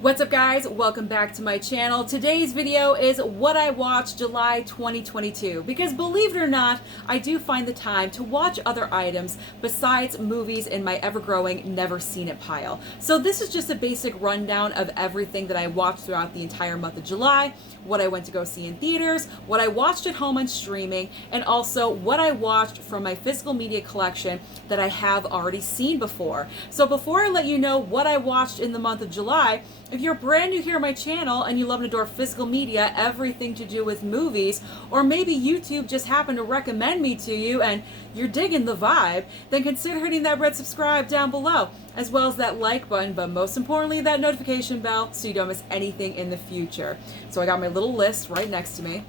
What's up, guys? Welcome back to my channel. Today's video is what I watched July 2022 because, believe it or not, I do find the time to watch other items besides movies in my ever-growing never seen it pile. So this is just a basic rundown of everything that I watched throughout the entire month of July, what I went to go see in theaters, what I watched at home on streaming, and also what I watched from my physical media collection that I have already seen before. So before I let you know what I watched in the month of July, if you're brand new here on my channel and you love and adore physical media, everything to do with movies, or maybe YouTube just happened to recommend me to you and you're digging the vibe, then consider hitting that red subscribe down below, as well as that like button, but most importantly, that notification bell so you don't miss anything in the future. So I got my little list right next to me.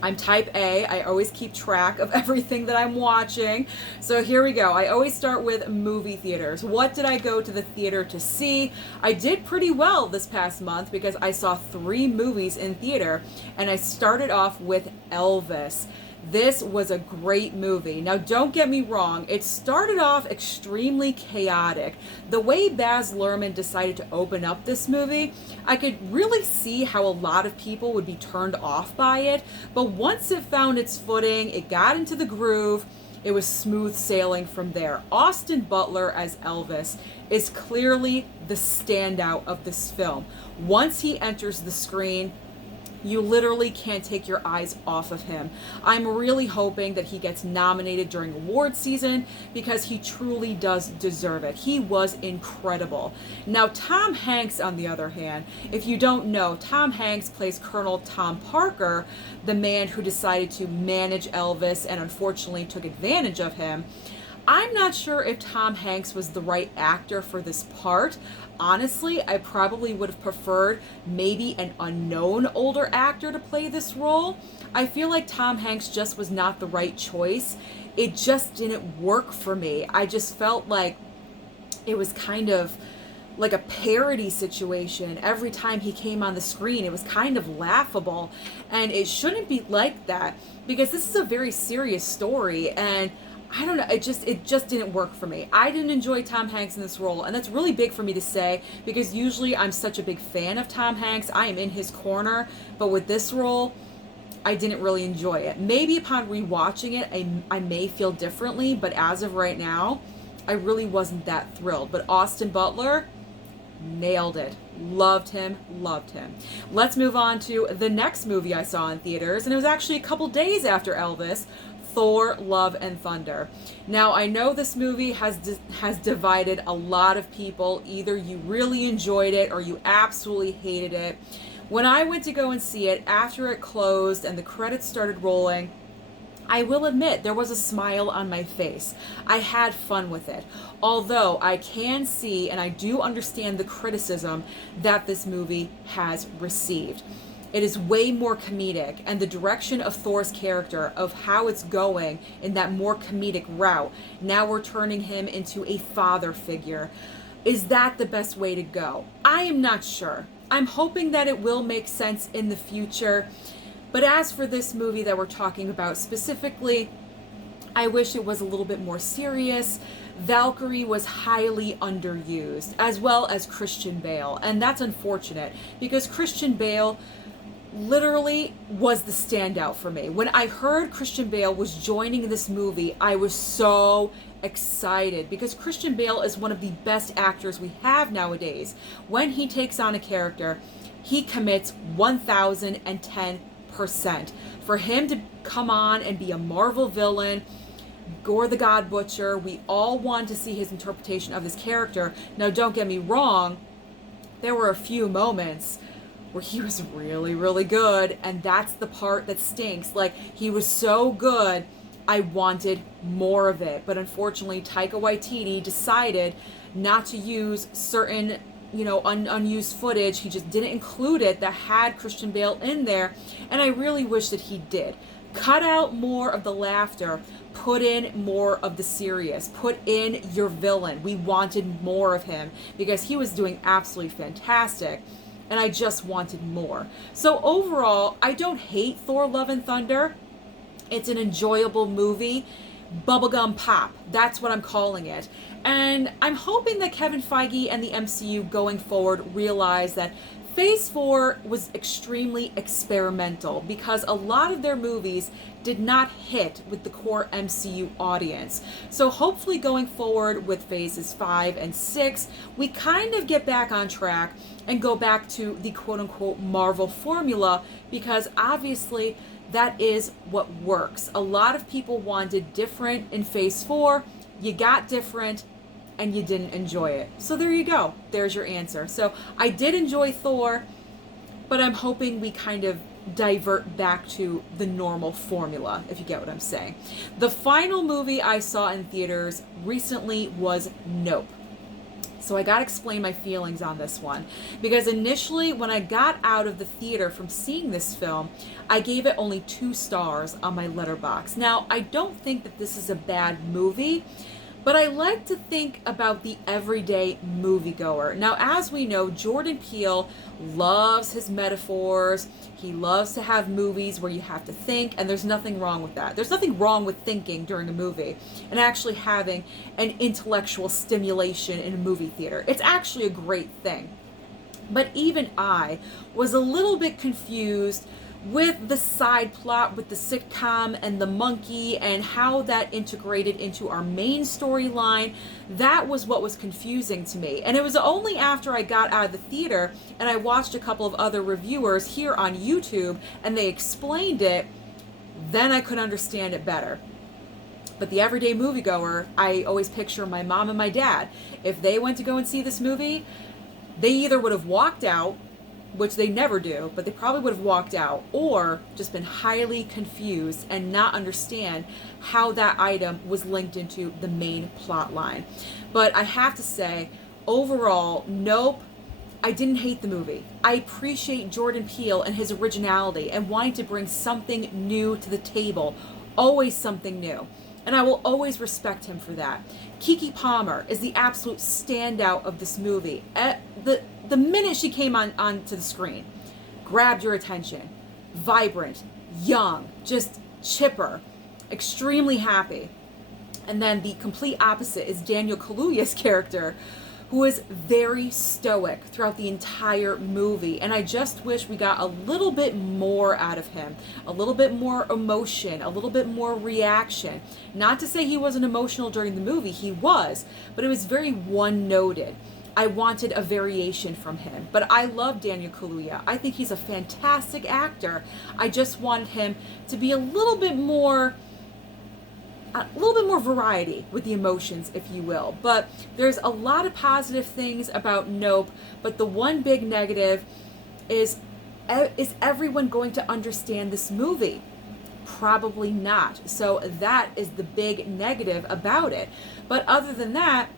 I'm type A. I always keep track of everything that I'm watching. So here we go. I always start with movie theaters. What did I go to the theater to see? I did pretty well this past month because I saw 3 movies in theater, and I started off with Elvis. This was a great movie. Now, don't get me wrong, it started off extremely chaotic. The way Baz Luhrmann decided to open up this movie, I could really see how a lot of people would be turned off by it, but once it found its footing, it got into the groove, it was smooth sailing from there. Austin Butler as Elvis is clearly the standout of this film. Once he enters the screen, you literally can't take your eyes off of him. I'm really hoping that he gets nominated during award season because he truly does deserve it. He was incredible. Now, Tom Hanks, on the other hand, if you don't know, Tom Hanks plays Colonel Tom Parker, the man who decided to manage Elvis and unfortunately took advantage of him. I'm not sure if Tom Hanks was the right actor for this part. Honestly, I probably would have preferred maybe an unknown older actor to play this role. I feel like Tom Hanks just was not the right choice. It just didn't work for me. I just felt like it was kind of like a parody situation. Every time he came on the screen, it was kind of laughable. And it shouldn't be like that because this is a very serious story, and I don't know, it just didn't work for me. I didn't enjoy Tom Hanks in this role, and that's really big for me to say because usually I'm such a big fan of Tom Hanks. I am in his corner, but with this role, I didn't really enjoy it. Maybe upon rewatching it, I may feel differently, but as of right now, I really wasn't that thrilled. But Austin Butler, nailed it. Loved him, loved him. Let's move on to the next movie I saw in theaters, and it was actually a couple days after Elvis, Thor, Love and Thunder. Now, I know this movie has divided a lot of people. Either you really enjoyed it or you absolutely hated it. When I went to go and see it, after it closed and the credits started rolling, I will admit there was a smile on my face. I had fun with it. Although I can see and I do understand the criticism that this movie has received. It is way more comedic, and the direction of Thor's character, of how it's going in that more comedic route, now we're turning him into a father figure. Is that the best way to go? I am not sure. I'm hoping that it will make sense in the future. But as for this movie that we're talking about specifically, I wish it was a little bit more serious. Valkyrie was highly underused, as well as Christian Bale, and that's unfortunate because Christian Bale literally was the standout for me. When I heard Christian Bale was joining this movie, I was so excited because Christian Bale is one of the best actors we have nowadays. When he takes on a character, he commits 1010%. For him to come on and be a Marvel villain, Gore the God Butcher, we all want to see his interpretation of this character. Now, don't get me wrong, there were a few moments where he was really, really good, and that's the part that stinks. Like, he was so good, I wanted more of it. But unfortunately, Taika Waititi decided not to use certain, unused footage. He just didn't include it that had Christian Bale in there, and I really wish that he did. Cut out more of the laughter, put in more of the serious, put in your villain. We wanted more of him because he was doing absolutely fantastic, and I just wanted more. So overall, I don't hate Thor, Love and Thunder. It's an enjoyable movie. bubblegum pop. That's what I'm calling it. And I'm hoping that Kevin Feige and the MCU going forward realize that Phase 4 was extremely experimental because a lot of their movies did not hit with the core MCU audience. So hopefully going forward with Phases 5 and 6, we kind of get back on track and go back to the quote-unquote Marvel formula, because obviously that is what works. A lot of people wanted different in Phase 4. You got different, and you didn't enjoy it. So there you go. There's your answer. So I did enjoy Thor, but I'm hoping we kind of divert back to the normal formula, if you get what I'm saying. The final movie I saw in theaters recently was Nope. So I gotta explain my feelings on this one, because initially when I got out of the theater from seeing this film, I gave it only 2 stars on my Letterboxd. Now, I don't think that this is a bad movie, but I like to think about the everyday moviegoer. Now, as we know, Jordan Peele loves his metaphors. He loves to have movies where you have to think, and there's nothing wrong with that. There's nothing wrong with thinking during a movie and actually having an intellectual stimulation in a movie theater. It's actually a great thing. But even I was a little bit confused with the side plot with the sitcom and the monkey and how that integrated into our main storyline. That was what was confusing to me. And it was only after I got out of the theater and I watched a couple of other reviewers here on YouTube and they explained it, then I could understand it better. But the everyday moviegoer, I always picture my mom and my dad. If they went to go and see this movie, they either would have walked out, which they never do, but they probably would have walked out, or just been highly confused and not understand how that item was linked into the main plot line. But I have to say, overall, Nope, I didn't hate the movie. I appreciate Jordan Peele and his originality and wanting to bring something new to the table. Always something new. And I will always respect him for that. Keke Palmer is the absolute standout of this movie. The minute she came onto the screen, grabbed your attention. Vibrant, young, just chipper, extremely happy. And then the complete opposite is Daniel Kaluuya's character, who is very stoic throughout the entire movie. And I just wish we got a little bit more out of him, a little bit more emotion, a little bit more reaction. Not to say he wasn't emotional during the movie, he was, but it was very one-noted. I wanted a variation from him, but I love Daniel Kaluuya. I think he's a fantastic actor. I just wanted him to be a little bit more variety with the emotions, if you will. But there's a lot of positive things about Nope, but the one big negative is everyone going to understand this movie? Probably not. So that is the big negative about it. But other than that,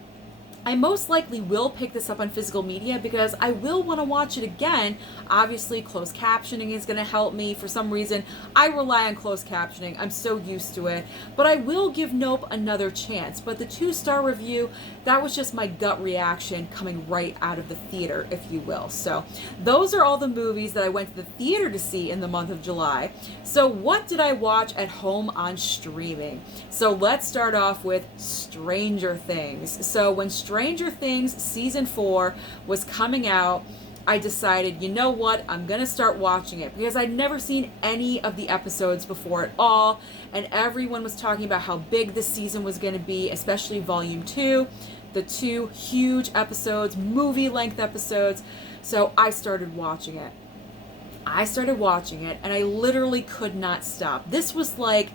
I most likely will pick this up on physical media because I will want to watch it again. Obviously, closed captioning is going to help me. For some reason, I rely on closed captioning. I'm so used to it. But I will give Nope another chance. But the 2-star review, that was just my gut reaction coming right out of the theater, if you will. So those are all the movies that I went to the theater to see in the month of July. So what did I watch at home on streaming? So let's start off with Stranger Things. So when Stranger Things Season 4 was coming out, I decided, you know what, I'm going to start watching it because I'd never seen any of the episodes before at all, and everyone was talking about how big this season was going to be, especially Volume 2, the 2 huge episodes, movie-length episodes, so I started watching it. And I literally could not stop. This was like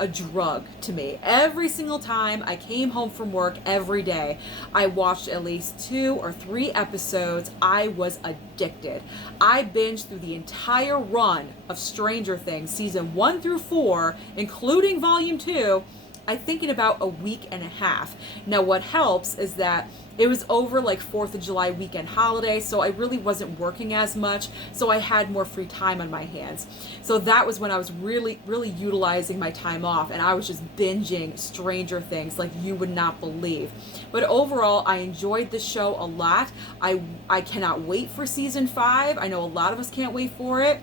a drug to me. Every single time I came home from work every day, I watched at least 2 or 3 episodes. I was addicted. I binged through the entire run of Stranger Things, season 1 through 4, including volume 2, I think in about a week and a half. Now what helps is that it was over like 4th of July weekend holiday, so I really wasn't working as much, so I had more free time on my hands. So that was when I was really utilizing my time off, and I was just binging Stranger Things like you would not believe. But overall, I enjoyed this show a lot. I cannot wait for season 5. I know a lot of us can't wait for it.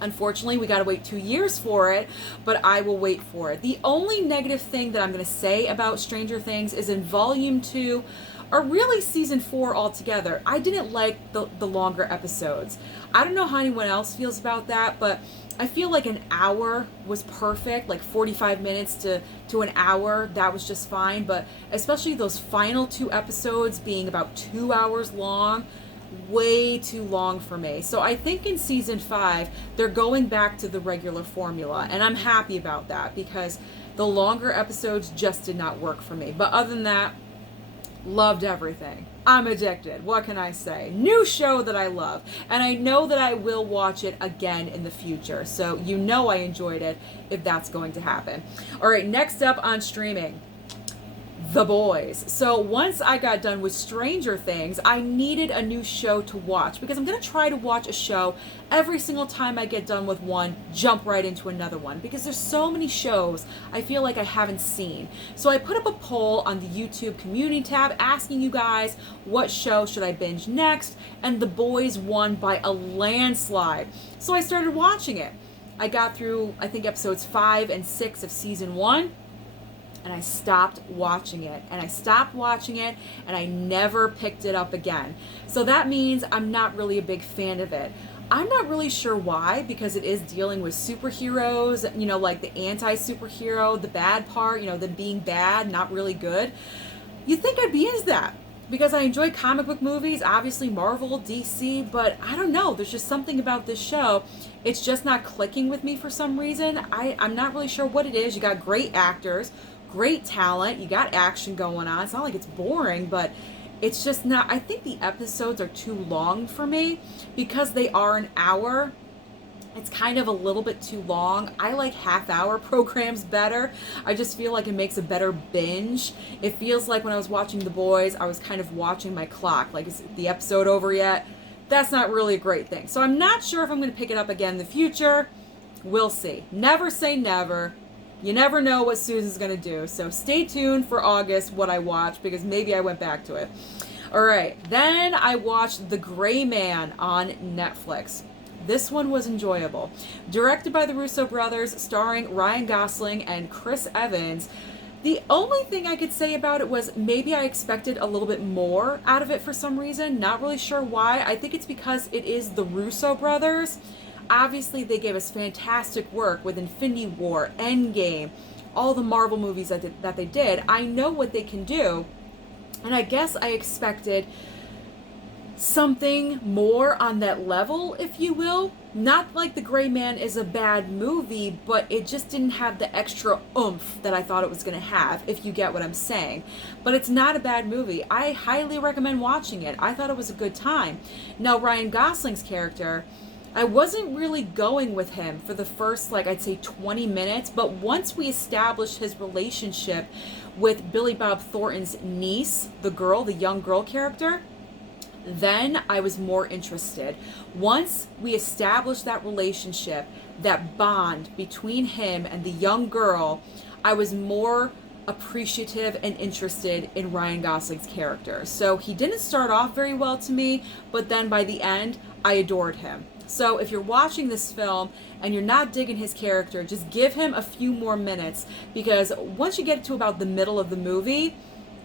Unfortunately, we got to wait 2 years for it, but I will wait for it. The only negative thing that I'm going to say about Stranger Things is in Volume 2, or really Season 4 altogether, I didn't like the longer episodes. I don't know how anyone else feels about that, but I feel like an hour was perfect, like 45 minutes to an hour, that was just fine. But especially those final 2 episodes being about 2 hours long, way too long for me. So I think in Season 5, they're going back to the regular formula, and I'm happy about that because the longer episodes just did not work for me. But other than that, loved everything. I'm addicted. What can I say? New show that I love. And I know that I will watch it again in the future. So you know I enjoyed it if that's going to happen. All right, next up on streaming, The Boys. So once I got done with Stranger Things, I needed a new show to watch because I'm going to try to watch a show every single time I get done with one, jump right into another one because there's so many shows I feel like I haven't seen. So I put up a poll on the YouTube community tab asking you guys what show should I binge next, and The Boys won by a landslide. So I started watching it. I got through, I think, episodes 5 and 6 of season 1. And I stopped watching it, and I never picked it up again. So that means I'm not really a big fan of it. I'm not really sure why, because it is dealing with superheroes, you know, like the anti-superhero, the bad part, you know, them being bad, not really good. You'd think I'd be into that because I enjoy comic book movies, obviously Marvel, DC, but I don't know, there's just something about this show. It's just not clicking with me for some reason. I'm not really sure what it is. You got great actors, great talent, you got action going on. It's not like it's boring, but it's just not. I think the episodes are too long for me because they are an hour. It's kind of a little bit too long. I like half-hour programs better. I just feel like it makes a better binge. It feels like when I was watching The Boys, I was kind of watching my clock. Like, is the episode over yet? That's not really a great thing. So I'm not sure if I'm going to pick it up again in the future. We'll see. Never say never. You never know what Susan's going to do. So stay tuned for August, what I watch, because maybe I went back to it. All right. Then I watched The Gray Man on Netflix. This one was enjoyable. Directed by the Russo brothers, starring Ryan Gosling and Chris Evans. The only thing I could say about it was maybe I expected a little bit more out of it for some reason. Not really sure why. I think it's because it is the Russo brothers. Obviously, they gave us fantastic work with Infinity War, Endgame, all the Marvel movies that they did. I know what they can do, and I guess I expected something more on that level, if you will. Not like The Gray Man is a bad movie, but it just didn't have the extra oomph that I thought it was going to have, if you get what I'm saying. But it's not a bad movie. I highly recommend watching it. I thought it was a good time. Now, Ryan Gosling's character, I wasn't really going with him for the first, like, I'd say 20 minutes, but once we established his relationship with Billy Bob Thornton's niece, the girl, the young girl character, then I was more interested. Once we established that relationship, that bond between him and the young girl, I was more appreciative and interested in Ryan Gosling's character. So he didn't start off very well to me, but then by the end, I adored him. So if you're watching this film and you're not digging his character, just give him a few more minutes, because once you get to about the middle of the movie,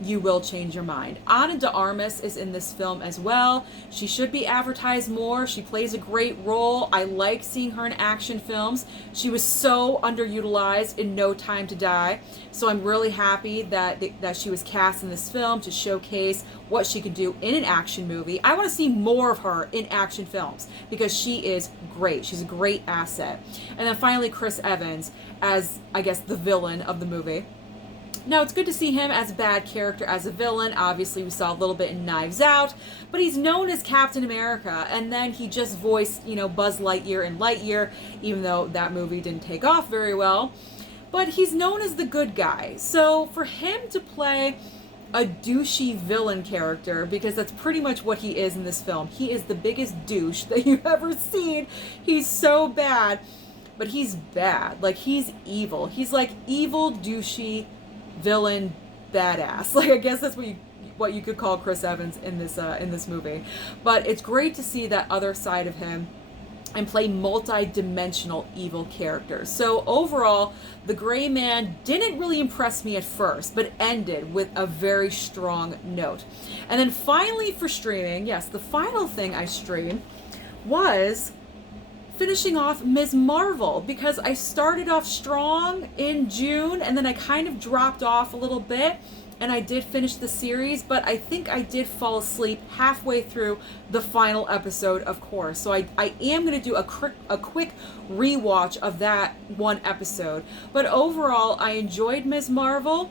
you will change your mind. Ana de Armas is in this film as well. She should be advertised more. She plays a great role. I like seeing her in action films. She was so underutilized in No Time to Die. So I'm really happy that she was cast in this film to showcase what she could do in an action movie. I want to see more of her in action films because she is great. She's a great asset. And then finally, Chris Evans as, I guess, the villain of the movie. Now, it's good to see him as a bad character, as a villain. Obviously, we saw a little bit in Knives Out, but he's known as Captain America, and then he just voiced, Buzz Lightyear in Lightyear, even though that movie didn't take off very well. But he's known as the good guy. So for him to play a douchey villain character, because that's pretty much what he is in this film. He is the biggest douche that you've ever seen. He's so bad, but he's bad. Like, he's evil. He's like evil, douchey villain badass. Like, I guess that's what you could call Chris Evans in this movie. But it's great to see that other side of him. and play multi-dimensional evil characters. So overall, The Gray Man didn't really impress me at first, but ended with a very strong note. And then finally for streaming, yes, the final thing I streamed was finishing off Ms. Marvel, because I started off strong in June and then I kind of dropped off a little bit, and I did finish the series, but I think I did fall asleep halfway through the final episode, of course. So I am going to do a quick rewatch of that one episode. But overall, I enjoyed Ms. Marvel.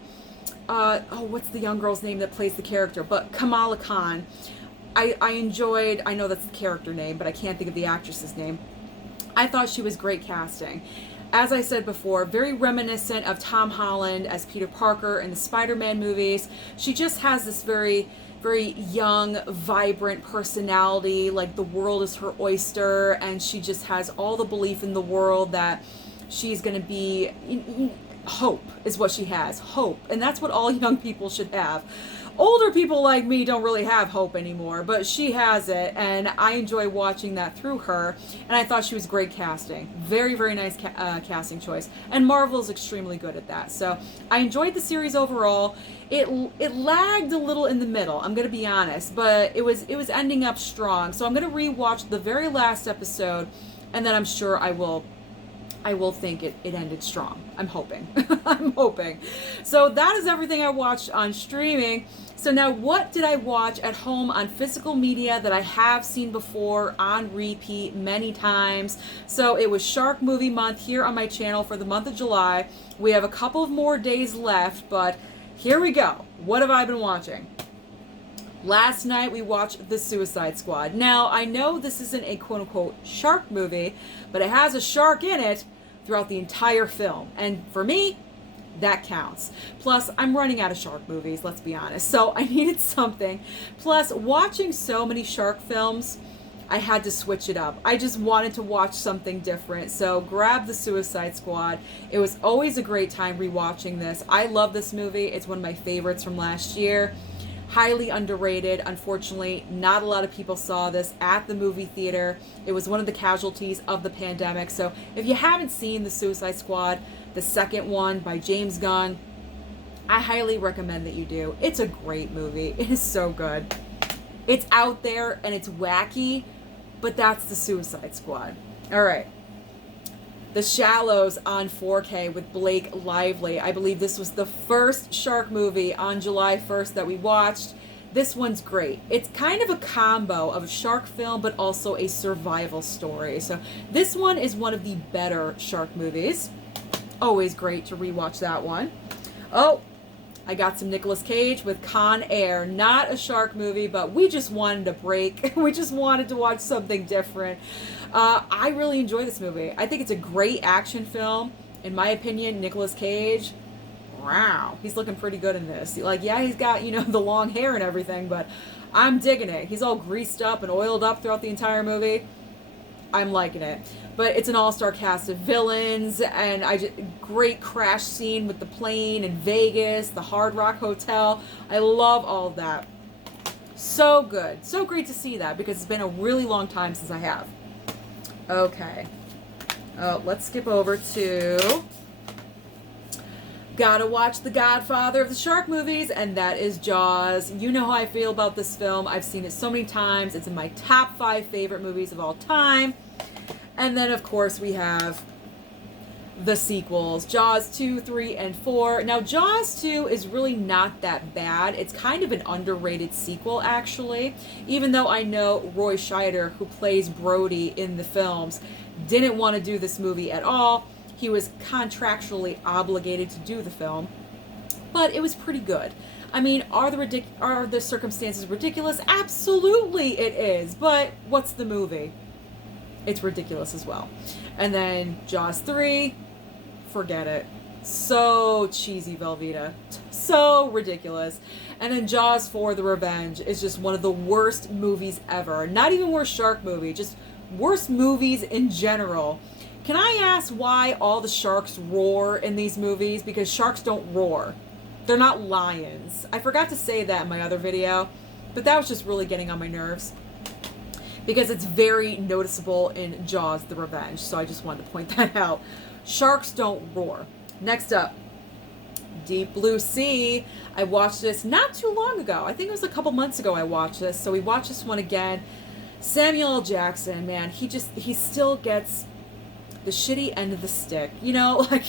What's the young girl's name that plays the character? But Kamala Khan. I enjoyed, I know that's the character name, but I can't think of the actress's name. I thought she was great casting. As I said before, very reminiscent of Tom Holland as Peter Parker in the Spider-Man movies. She just has this very, very young, vibrant personality, like the world is her oyster, and she just has all the belief in the world that she's going to be... Hope is what she has. Hope. And that's what all young people should have. Older people like me don't really have hope anymore, but she has it, and I enjoy watching that through her, and I thought she was great casting. Very, very nice casting choice, and Marvel is extremely good at that. So I enjoyed the series overall. It lagged a little in the middle, I'm going to be honest, but it was ending up strong. So I'm going to rewatch the very last episode, and then I'm sure I will think it ended strong. I'm hoping. I'm hoping. So that is everything I watched on streaming. So now what did I watch at home on physical media that I have seen before on repeat many times? So it was Shark Movie Month here on my channel for the month of July. We have a couple of more days left, but here we go. What have I been watching? Last night we watched The Suicide Squad. Now, I know this isn't a quote-unquote shark movie, but it has a shark in it throughout the entire film. And for me, that counts. Plus, I'm running out of shark movies, let's be honest. So I needed something. Plus, watching so many shark films, I had to switch it up. I just wanted to watch something different. So grab The Suicide Squad. It was always a great time rewatching this. I love this movie. It's one of my favorites from last year. Highly underrated. Unfortunately, not a lot of people saw this at the movie theater. It was one of the casualties of the pandemic. So if you haven't seen The Suicide Squad, the second one by James Gunn, I highly recommend that you do. It's a great movie. It is so good. It's out there and it's wacky, but that's The Suicide Squad. All right. The Shallows on 4K with Blake Lively. I believe this was the first shark movie on July 1st that we watched. This one's great. It's kind of a combo of a shark film, but also a survival story. So this one is one of the better shark movies. Always great to rewatch that one. Oh, I got some Nicolas Cage with Con Air. Not a shark movie, but we just wanted a break. We just wanted to watch something different. I really enjoy this movie. I think it's a great action film. In my opinion, Nicolas Cage, wow, he's looking pretty good in this. Like, yeah, he's got, you know, the long hair and everything, but I'm digging it. He's all greased up and oiled up throughout the entire movie. I'm liking it. But it's an all-star cast of villains, and great crash scene with the plane in Vegas, the Hard Rock Hotel. I love all of that. So good. So great to see that, because it's been a really long time since I have. Okay. Oh, let's skip over to... Gotta watch the godfather of the shark movies, and that is Jaws. You know how I feel about this film. I've seen it so many times. It's in my top 5 favorite movies of all time. And then, of course, we have the sequels, Jaws 2, 3, and 4. Now, Jaws 2 is really not that bad. It's kind of an underrated sequel, actually. Even though I know Roy Scheider, who plays Brody in the films, didn't want to do this movie at all. He was contractually obligated to do the film, but it was pretty good. I mean, are the circumstances ridiculous? Absolutely it is, but what's the movie? It's ridiculous as well. And then Jaws 3, forget it. So cheesy, Velveeta. So ridiculous. And then Jaws 4, The Revenge is just one of the worst movies ever. Not even worst shark movie, just worst movies in general. Can I ask why all the sharks roar in these movies? Because sharks don't roar. They're not lions. I forgot to say that in my other video, but that was just really getting on my nerves. because it's very noticeable in Jaws: The Revenge. So I just wanted to point that out. Sharks Don't Roar. Next up, Deep Blue Sea. I watched this not too long ago. I think it was a couple months ago I watched this. So we watched this one again. Samuel L. Jackson, man, he still gets the shitty end of the stick. You know, like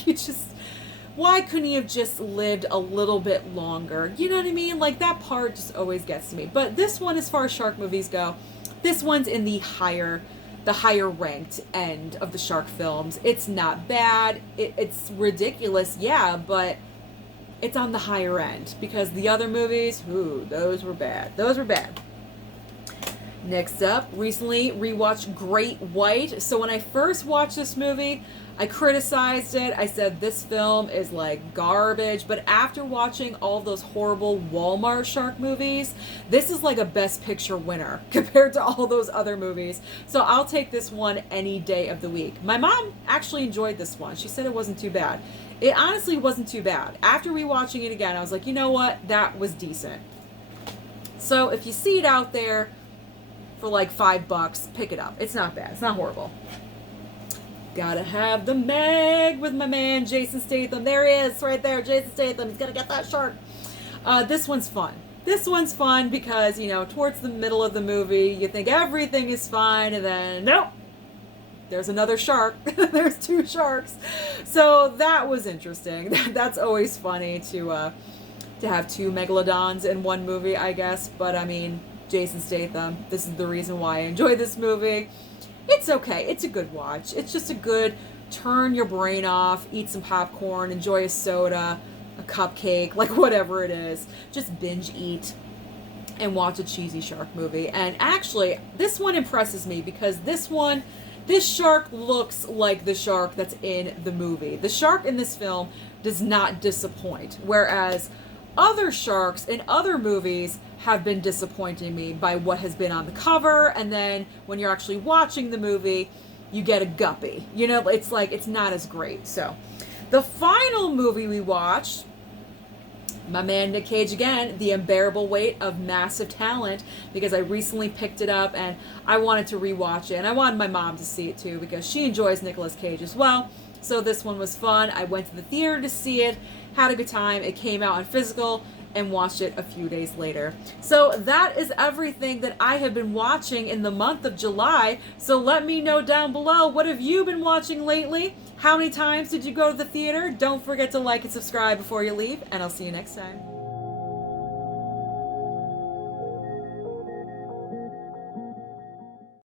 why couldn't he have just lived a little bit longer? You know what I mean? Like that part just always gets to me. But this one, as far as shark movies go, this one's in the higher ranked end of the shark films. It's not bad. It's ridiculous, yeah, but it's on the higher end because the other movies, ooh, those were bad. Those were bad. Next up, recently rewatched Great White. So when I first watched this movie, I criticized it. I said this film is like garbage. But after watching all those horrible Walmart shark movies, this is like a Best Picture winner compared to all those other movies. So I'll take this one any day of the week. My mom actually enjoyed this one. She said it wasn't too bad. It honestly wasn't too bad. After rewatching it again, I was like, you know what? That was decent. So if you see it out there for like $5, pick it up. It's not bad. It's not horrible. Gotta have the Meg with my man Jason Statham. There he is, right there, Jason Statham. He's gonna get that shark. This one's fun. This one's fun because, you know, towards the middle of the movie, you think everything is fine, and then nope, there's another shark. There's two sharks. So that was interesting. That's always funny to have two megalodons in one movie, I guess. But I mean, Jason Statham, this is the reason why I enjoy this movie. It's okay. It's a good watch. It's just a good turn your brain off, eat some popcorn, enjoy a soda, a cupcake, like whatever it is. Just binge eat and watch a cheesy shark movie. And actually, this one impresses me because this shark looks like the shark that's in the movie. The shark in this film does not disappoint, whereas other sharks in other movies have been disappointing me by what has been on the cover, and then when you're actually watching the movie, you get a guppy. You know, it's like, it's not as great. So, the final movie we watched, my man Nick Cage again, The Unbearable Weight of Massive Talent, because I recently picked it up and I wanted to rewatch it, and I wanted my mom to see it too because she enjoys Nicolas Cage as well. So this one was fun. I went to the theater to see it, had a good time. It came out on physical, and watched it a few days later. So that is everything that I have been watching in the month of July. So let me know down below, what have you been watching lately? How many times did you go to the theater? Don't forget to like and subscribe before you leave, and I'll see you next time.